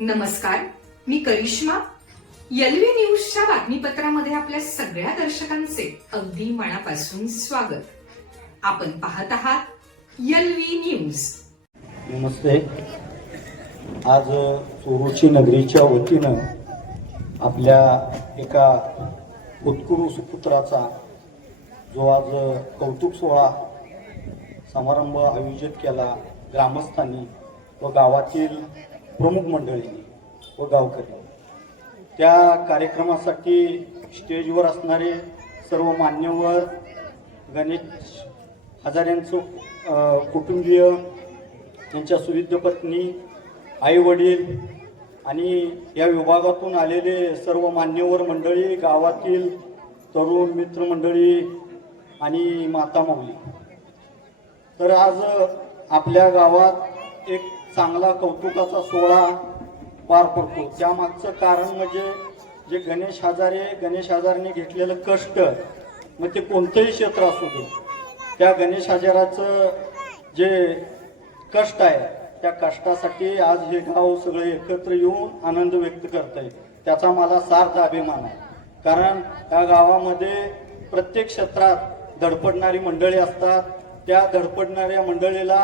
नमस्कार, मी करिश्मा. एलव्ही न्यूजच्या बातमीपत्रामध्ये आपल्या सगळ्या दर्शकांचे अगदी मनापासून स्वागत. आपण पाहत आहात एलव्ही न्यूज. नमस्ते. आज चोरूची नगरीच्या वतीनं आपल्या एका उत्कृष्ट सुपुत्राचा जो आज कौतुक सोहळा समारंभ आयोजित केला ग्रामस्थांनी व गावातील प्रमुख मंडळींनी व गावकरी. त्या कार्यक्रमासाठी स्टेजवर असणारे सर्व मान्यवर, गणेश हजारेंचं कुटुंबीय, त्यांच्या सुविद्य पत्नी, आई वडील आणि या विभागातून आलेले सर्व मान्यवर मंडळी, गावातील तरुण मित्रमंडळी आणि माता माऊली. तर आज आपल्या गावात एक चांगला कौतुकाचा सोहळा पार पडतो. त्यामागचं कारण म्हणजे जे गणेश हजारेने घेतलेलं कष्ट, मग ते कोणतंही क्षेत्र असू दे, त्या गणेश हजाराचं जे कष्ट आहे त्या कष्टासाठी आज हे गाव सगळे एकत्र येऊन आनंद व्यक्त करत आहे. त्याचा मला सार्थ अभिमान आहे. कारण या गावामध्ये प्रत्येक क्षेत्रात धडपडणारी मंडळी असतात. त्या धडपडणाऱ्या मंडळीला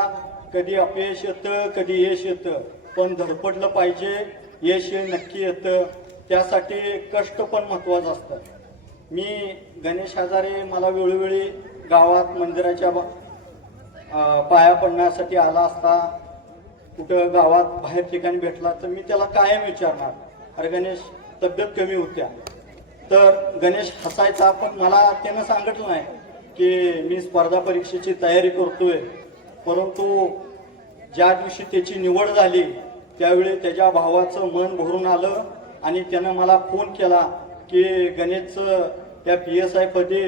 कधी अपयश येतं, कधी यश येतं, पण धडपडलं पाहिजे. यश हे नक्की येतं. त्यासाठी कष्ट पण महत्त्वाचं असतं. मी गणेश हजारे मला वेळोवेळी गावात मंदिराच्या पाया पडण्यासाठी आला असता, कुठं गावात बाहेर ठिकाणी भेटला तर मी त्याला कायम विचारणार, अरे गणेश तब्येत कमी होत्या. तर गणेश हसायचा, पण मला त्यानं सांगितलं नाही की मी स्पर्धा परीक्षेची तयारी करतोय. परंतु ज्या दिवशी त्याची निवड झाली त्यावेळी त्याच्या भावाचं मन भरून आलं आणि त्यानं मला फोन केला की गणेशचं त्या PSI पदी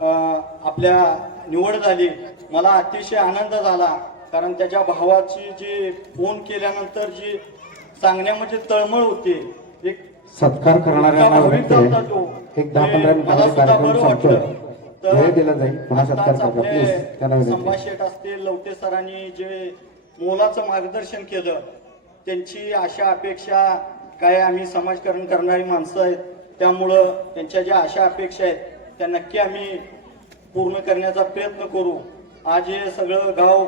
आपल्या निवड झाली. मला अतिशय आनंद झाला. कारण त्याच्या भावाची जी फोन केल्यानंतर जी सांगण्यामध्ये तळमळ होती, एक सत्कार करणाऱ्यांना एक 10-15 मिनिटांमध्ये कार्यक्रम संपतोय. वेळ दिला जाईल. पुन्हा सत्कार करा प्लीज. त्यांना संभाषक असतील, लवटे सरांनी जे मोलाचं मार्गदर्शन केलं, त्यांची आशा अपेक्षा काय, आम्ही समाजकारण करणारी माणसं आहेत, त्यामुळं त्यांच्या ज्या आशा अपेक्षा आहेत त्या नक्की आम्ही पूर्ण करण्याचा प्रयत्न करू. आज हे सगळं गाव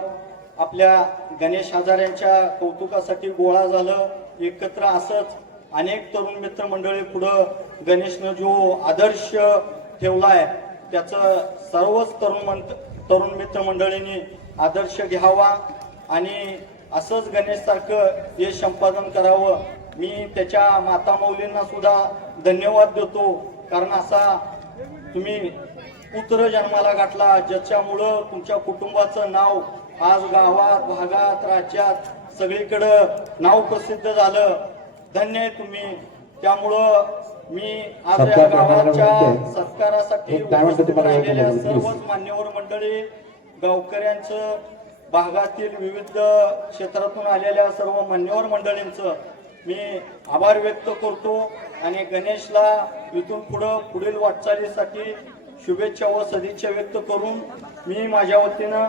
आपल्या गणेश हजारेंच्या कौतुकासाठी गोळा झालं. एकत्र असंच अनेक तरुण मित्रमंडळी पुढं गणेशनं जो आदर्श ठेवलाय त्याचं सर्वच तरुण मित्रमंडळींनी आदर्श घ्यावा आणि असंच गणेश सारखं यश संपादन करावं. मी त्याच्या माता माऊलींना सुद्धा धन्यवाद देतो. कारण असा तुम्ही पुत्र जन्माला घातला ज्याच्यामुळं तुमच्या कुटुंबाचं नाव आज गावात, भागात, राज्यात सगळीकडं नाव प्रसिद्ध झालं. धन्य आहे तुम्ही. त्यामुळं मी आज या गावाच्या सत्कारासाठी उपस्थित राहिलेल्या सर्वच मान्यवर मंडळी, गावकऱ्यांचं, भागातील विविध क्षेत्रातून आलेल्या सर्व मान्यवर मंडळींचं मी आभार व्यक्त करतो आणि गणेशला इथून पुढील वाटचालीसाठी शुभेच्छा व सदिच्छा व्यक्त करून मी माझ्या वतीनं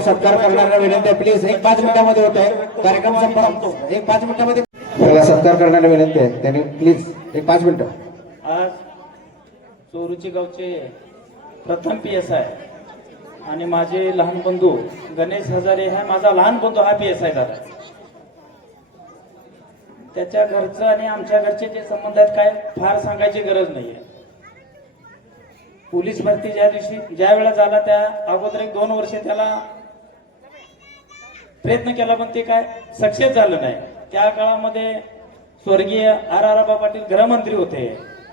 सत्कार करणाऱ्यांना विनंती आहे प्लीज. एक 5 मिनिटांमध्ये होत आहे कार्यक्रम संपतो. एक 5 मिनिटांमध्ये सत्कार करण्याला विनंती आहे. त्यांनी प्लीज एक 5 मिनिटं. आज चोरूची गावचे प्रथम PSI आणि माझे लहान बंधू गणेश हजारे हा माझा लहान बंधू हा PSI झाला. त्याच्या घरचं आणि आमच्या घरचे जे संबंध आहेत काय फार सांगायची गरज नाहीये. पोलीस भरती ज्या वेळा झाला त्या अगोदर 1-2 वर्ष त्याला प्रयत्न केला, पण ते काय सक्सेस झालं नाही. त्या काळामध्ये स्वर्गीय RR पाटील गृहमंत्री होते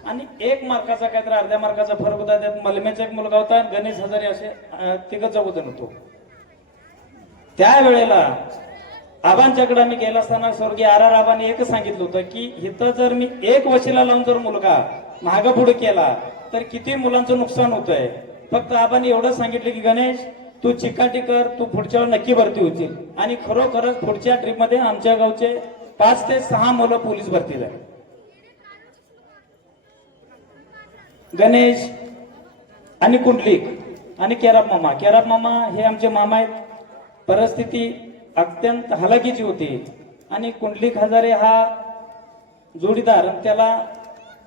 आणि 1 मार्काचा काय तर अर्ध्या मार्काचा फरक होता. त्यात मलमेचा एक मुलगा होता, गणेश हजारे असे 3-4 होतो. त्यावेळेला आबांच्याकडे मी गेला असताना स्वर्गीय RR आबांनी एकच सांगितलं होतं की इथं जर मी 1 वशिला लावून जर मुलगा मागं पुढे केला तर किती मुलांचं नुकसान होतंय. फक्त आबांनी एवढंच सांगितलं की गणेश तू चिकाटी कर, तू पुढच्या वेळी नक्की भरती होतील. आणि खरोखरच पुढच्या ट्रिपमध्ये आमच्या गावचे 5 ते 6 मुलं पोलीस भरतीला आहे. गणेश आणि कुंडलिक आणि केराप मामा हे आमचे मामा आहेत. परिस्थिती अत्यंत हलाखीची होती. आणि कुंडलिक हजारे हा जोडीदार, त्याला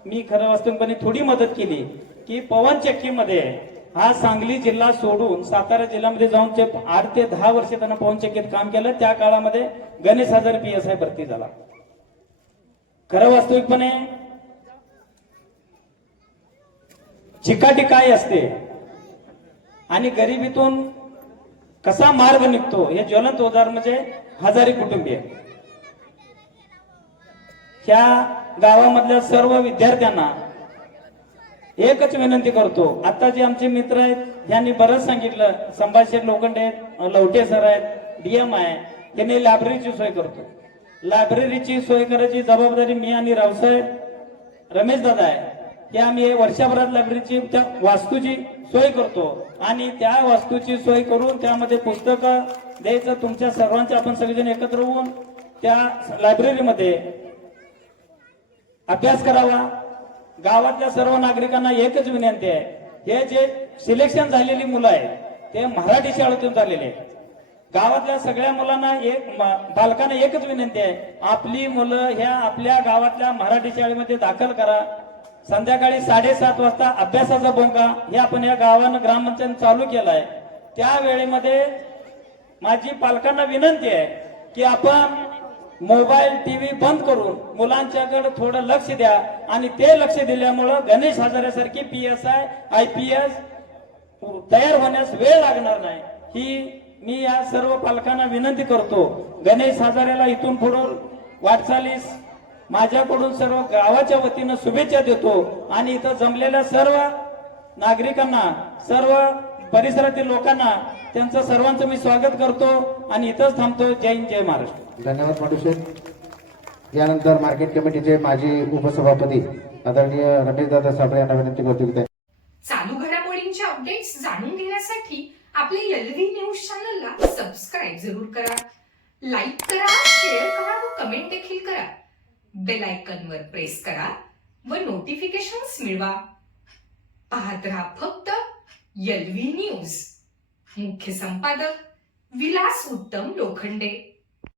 मी खरं वास्तविकपणे थोडी मदत केली की पवन चक्कीमध्ये हा सांगली जिल्हा सोडून सातारा जिल्ह्यामध्ये जाऊन ते 8 ते 10 वर्ष त्यांना पवन चक्कीत काम केलं. त्या काळामध्ये गणेश हजारे PSI भरती झाला. खरं वास्तविकपणे चिकाटी काय असते आणि गरिबीतून कसा मार्ग निघतो हे ज्वलंत उदाहरण म्हणजे हजारी कुटुंबीय. ह्या गावामधल्या सर्व विद्यार्थ्यांना एकच विनंती करतो. आता जे आमचे मित्र आहेत यांनी बरंच सांगितलं, संभाषण लोखंडे आहेत, लवटे सर आहेत, DM आहे, त्यांनी लायब्ररीची सोय करतो. लायब्ररीची सोय करायची जबाबदारी मी आणि रावसाहेब रमेश दादा आहे. हे आम्ही वर्षभरात लायब्ररीची त्या वास्तूची सोय करतो आणि त्या वास्तूची सोय करून त्यामध्ये पुस्तकं द्यायचं. तुमच्या सर्वांचे आपण सगळेजण एकत्र होऊन त्या लायब्ररीमध्ये अभ्यास करावा. गावातल्या सर्व नागरिकांना एकच विनंती आहे, हे जे सिलेक्शन झालेली मुलं आहेत ते मराठी शाळेतून झालेले आहेत. गावातल्या सगळ्या मुलांना पालकांना एकच विनंती आहे, आपली मुलं ह्या आपल्या गावातल्या मराठी शाळेमध्ये दाखल करा. संध्याकाळी 7:30 वाजता अभ्यासाचा बोंगा हे आपण या गावानं ग्रामपंचायत चालू केलाय. त्या वेळेमध्ये माझी पालकांना विनंती आहे की आपण मोबाईल TV बंद करून मुलांच्याकडे थोडं लक्ष द्या आणि ते लक्ष दिल्यामुळं गणेश हजारेसारखी PSI IPS तयार होण्यास वेळ लागणार नाही. ही मी या सर्व पालकांना विनंती करतो. गणेश हजारेला इथून पुढे वाटचालीस माझ्याकडून सर्व गावाच्या वतीनं शुभेच्छा देतो आणि इथं जमलेल्या सर्व नागरिकांना, सर्व परिसरातील लोकांना त्यांचं सर्वांचं मी स्वागत करतो आणि इथंच थांबतो. जय हिंद, जय महाराष्ट्र. धन्यवाद माडुशेठ. यानंतर मार्केट कमिटीचे माजी उपसभापती आदरणीय रमेशदादा साबळे यांना विनंती करतो की चालू घडामोडींचे अपडेट्स जाणून घेण्यासाठी आपल्या LV न्यूज चॅनलला सबस्क्राईब जरूर करा, लाईक करा, शेअर करा व कमेंट देखील करा. बेल आयकॉनवर प्रेस करा व नोटिफिकेशन्स मिळवा. पाहत रहा फक्त LV न्यूज. मुख्य संपादक विलास उत्तम लोखंडे.